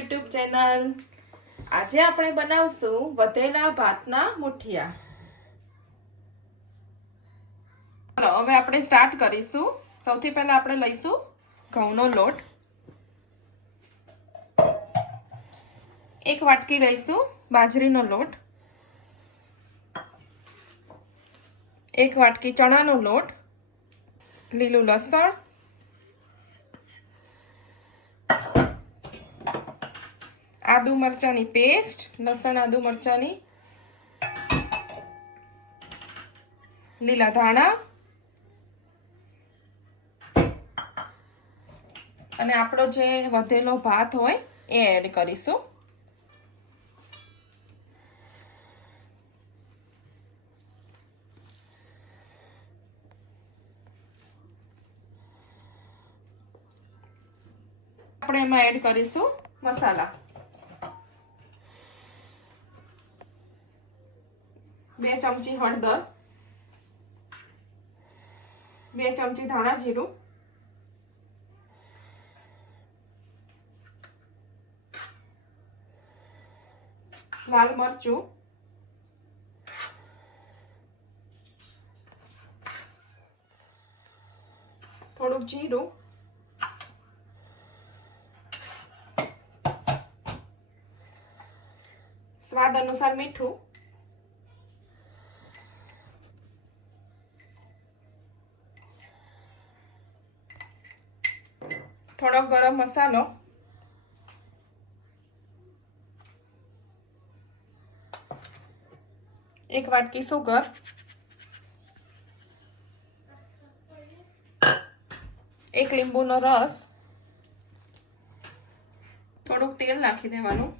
YouTube channel. આજે આપણે બનાવશું વધેલા ભાતના મુઠિયા. ચલો હવે આપણે સ્ટાર્ટ કરીશું. સૌથી પહેલા આપણે લઈશું ઘઉંનો લોટ. 1 વાટકી લઈશું બાજરીનો લોટ. 1 વાટકી ચણાનો લોટ. લીલું લસણ, આદુ મરચાની પેસ્ટ, લસણ આદુ મરચાની, લીલા ધાણા અને આપણો જે વધેલો ભાત હોય એ એડ કરીશું. આપણે એમાં એડ કરીશું મસાલા. 2 ચમચી હળદર, 2 ચમચી ધાણા જીરું, લાલ મરચું, થોડુંક જીરું, સ્વાદ અનુસાર મીઠું, થોડો ગરમ મસાલો, એક વાટકી સુગર, એક લીંબુનો રસ, થોડુંક તેલ નાખી દેવાનું.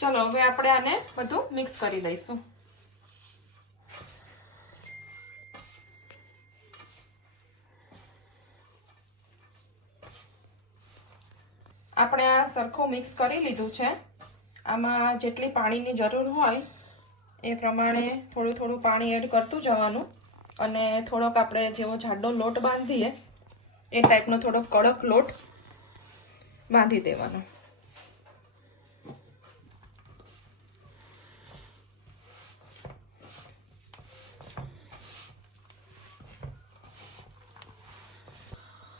ચલો હવે આપણે આને બધું મિક્સ કરી દઈશું. આપણે આ સરખું મિક્સ કરી લીધું છે. આમાં જેટલી પાણીની જરૂર હોય એ પ્રમાણે થોડું થોડું પાણી એડ કરતું જવાનું અને થોડોક આપણે જેવો જાડો લોટ બાંધીએ એ ટાઈપનો થોડોક કડક લોટ બાંધી દેવાનો.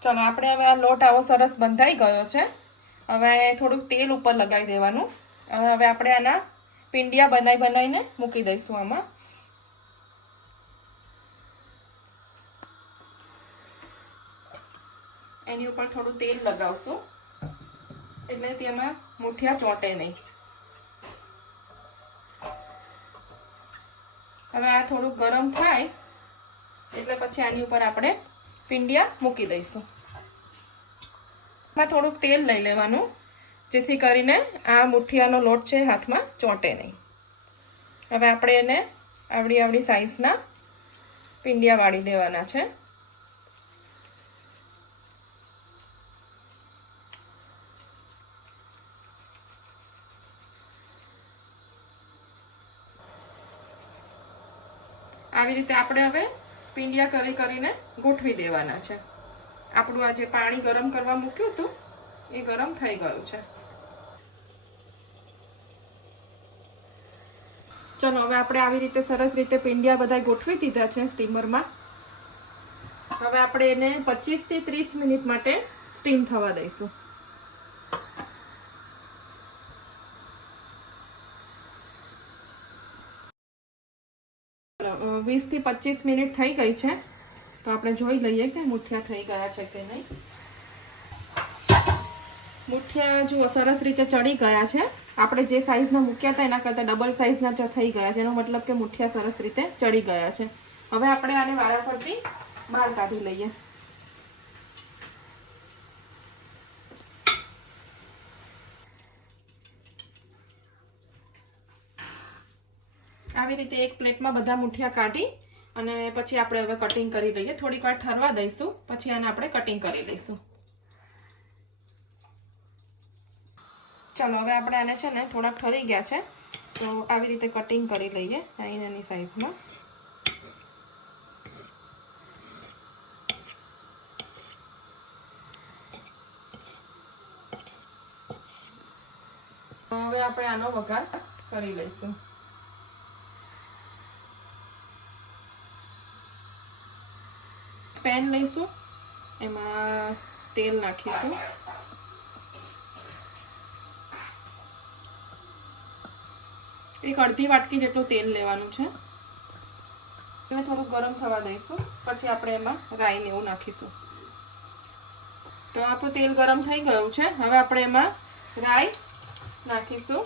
ચલો આપણે હવે આ લોટ આવો સરસ બંધાઈ ગયો છે. હવે થોડુંક તેલ ઉપર લગાવી દેવાનું. હવે આપણે આના પિંડિયા બનાવીને મૂકી દઈશું આમાં. એની ઉપર થોડું તેલ લગાવશું એટલે તેમાં મુઠિયા ચોંટે નહીં. હવે આ થોડું ગરમ થાય એટલે પછી આની ઉપર આપણે પિંડિયા મૂકી દઈશું. થોડુંક તેલ લઈ લેવાનું જેથી કરીને આ મુઠિયાનો લોટ છે હાથમાં ચોંટે નહીં. હવે આપણે એને આવડી સાઈઝના પિંડિયા વાળી દેવાના છે. આવી રીતે આપણે હવે પિંડિયા કરીને ગોઠવી દેવાના છે. આપણું આ જે પાણી ગરમ કરવા મૂક્યું હતું એ ગરમ થઈ ગયું છે. ચલો હવે આપણે આવી રીતે સરસ રીતે પિંડિયા બધા ગોઠવી દીધા છે સ્ટીમરમાં. હવે આપણે એને 25 થી 30 મિનિટ માટે સ્ટીમ થવા દઈશું. 20 થી 25 મિનિટ થઈ ગઈ છે. તો આપણે જોઈ લઈએ કે મુઠિયા થઈ ગયા છે કે નહીં. મુઠિયા જુઓ સરસ રીતે ચડી ગયા છે. આપણે જે સાઈઝના મૂક્યા હતા એના કરતાં ડબલ સાઈઝના થઈ ગયા છે. એનો મતલબ કે મુઠિયા સરસ રીતે ચડી ગયા છે. હવે આપણે આને વારાફરતી બહાર કાઢી લઈએ. આવી રીતે એક પ્લેટમાં બધા મુઠિયા કાઢી અને પછી આપણે હવે કટિંગ કરી લઈએ. થોડીક વાર ઠરવા દઈશું પછી આને આપણે કટિંગ કરી લઈશું. ચલો હવે આપણે આને છે ને થોડાક ઠરી ગયા છે તો આવી રીતે કટિંગ કરી લઈએ નાની સાઈઝમાં. આપણે આનો વઘાર કરી લઈશું. પેન લઈશું, એમાં તેલ નાખીશું. એક અડધી વાટકી જેટલું તેલ લેવાનું છે. એને થોડું ગરમ થવા દઈશું. પછી આપણે એમાં રાઈ ને એવું નાખીશું. તો આપણું તેલ ગરમ થઈ ગયું છે. હવે આપણે એમાં રાઈ નાખીશું.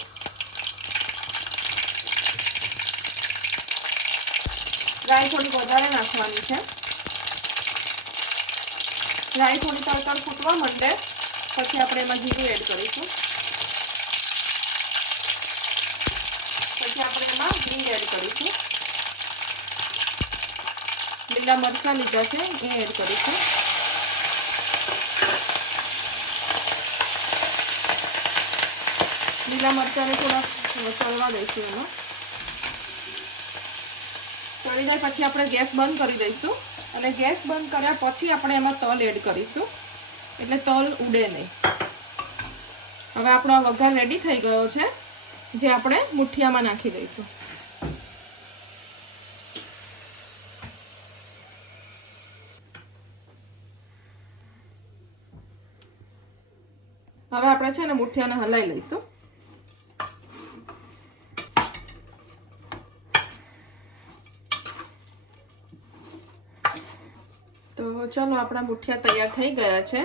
રાઈ થોડી વધારે નાખવાની છે. રાઈ થોડી તડતડ ફૂટવા માંડે પછી આપણે એમાં જીરું એડ કરીશું. પછી આપણે એમાં હિંગ એડ કરીશું. લીલા મરચાં લીધા છે એ એડ કરીશું. લીલા મરચાંને થોડા તળવા દઈશું. એમાં તળી જાય પછી આપણે ગેસ બંધ કરી દઈશું. અને ગેસ બંધ કર્યા પછી આપણે એમાં તલ એડ કરીશું, એટલે તલ ઉડે નહીં. હવે આપણો આ વઘાર રેડી થઈ ગયો છે, જે આપણે મુઠિયામાં નાખી દઈશું. હવે આપણે છે ને મુઠિયાને હલાવી લઈશું. તો ચલો આપણા મુઠિયા તૈયાર થઈ ગયા છે.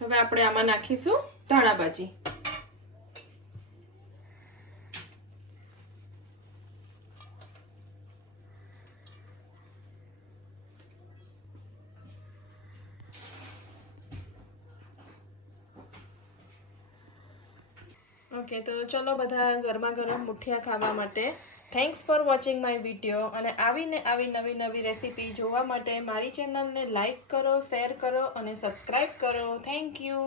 હવે આપણે આમાં નાખીશું ધાણા ભાજી. ઓકે, તો ચલો બધા ગરમા ગરમ મુઠિયા ખાવા માટે. Thanks for watching my video. અને આવી નવી નવી રેસીપી જોવા માટે મારી ચેનલને લાઈક કરો, શેર કરો અને સબસ્ક્રાઈબ કરો. Thank you.